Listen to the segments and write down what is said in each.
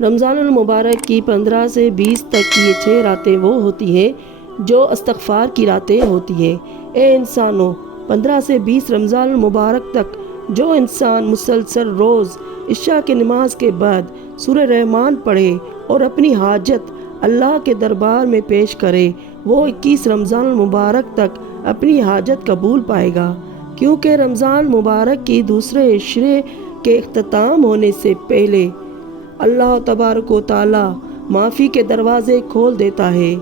رمضان المبارک کی 15 سے 20 تک کی یہ 6 راتیں وہ ہوتی ہیں جو استغفار کی راتیں ہوتی ہیں۔ اے انسانوں، 15 سے 20 رمضان المبارک تک جو انسان مسلسل روز عشاء کی نماز کے بعد سورہ رحمان پڑھے اور اپنی حاجت اللہ کے دربار میں پیش کرے، وہ 21 رمضان المبارک تک اپنی حاجت قبول پائے گا، کیونکہ رمضان مبارک کی دوسرے عشرے کے اختتام ہونے سے پہلے اللہ تبارک و تعالی معافی کے دروازے کھول دیتا ہے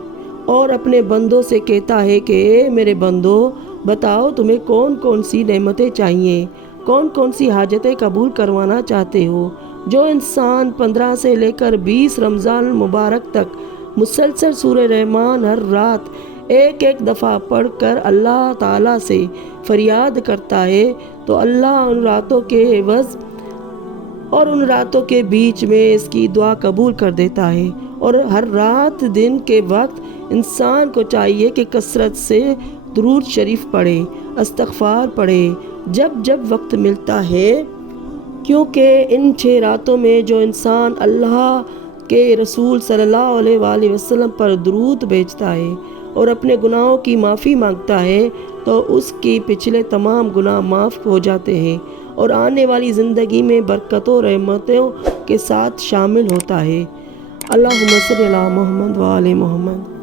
اور اپنے بندوں سے کہتا ہے کہ اے میرے بندو، بتاؤ تمہیں کون کون سی نعمتیں چاہیے، کون کون سی حاجتیں قبول کروانا چاہتے ہو۔ جو انسان 15 سے لے کر 20 رمضان المبارک تک مسلسل سورہ رحمان ہر رات ایک ایک دفعہ پڑھ کر اللہ تعالیٰ سے فریاد کرتا ہے تو اللہ ان راتوں کے عوض اور ان راتوں کے بیچ میں اس کی دعا قبول کر دیتا ہے۔ اور ہر رات دن کے وقت انسان کو چاہیے کہ کثرت سے درود شریف پڑھے، استغفار پڑھے جب جب وقت ملتا ہے، کیونکہ ان 6 راتوں میں جو انسان اللہ کے رسول صلی اللہ علیہ وآلہ وسلم پر درود بھیجتا ہے اور اپنے گناہوں کی معافی مانگتا ہے تو اس کی پچھلے تمام گناہ معاف ہو جاتے ہیں اور آنے والی زندگی میں برکتوں رحمتوں کے ساتھ شامل ہوتا ہے۔ اللہم صلی علی محمد و آل محمد۔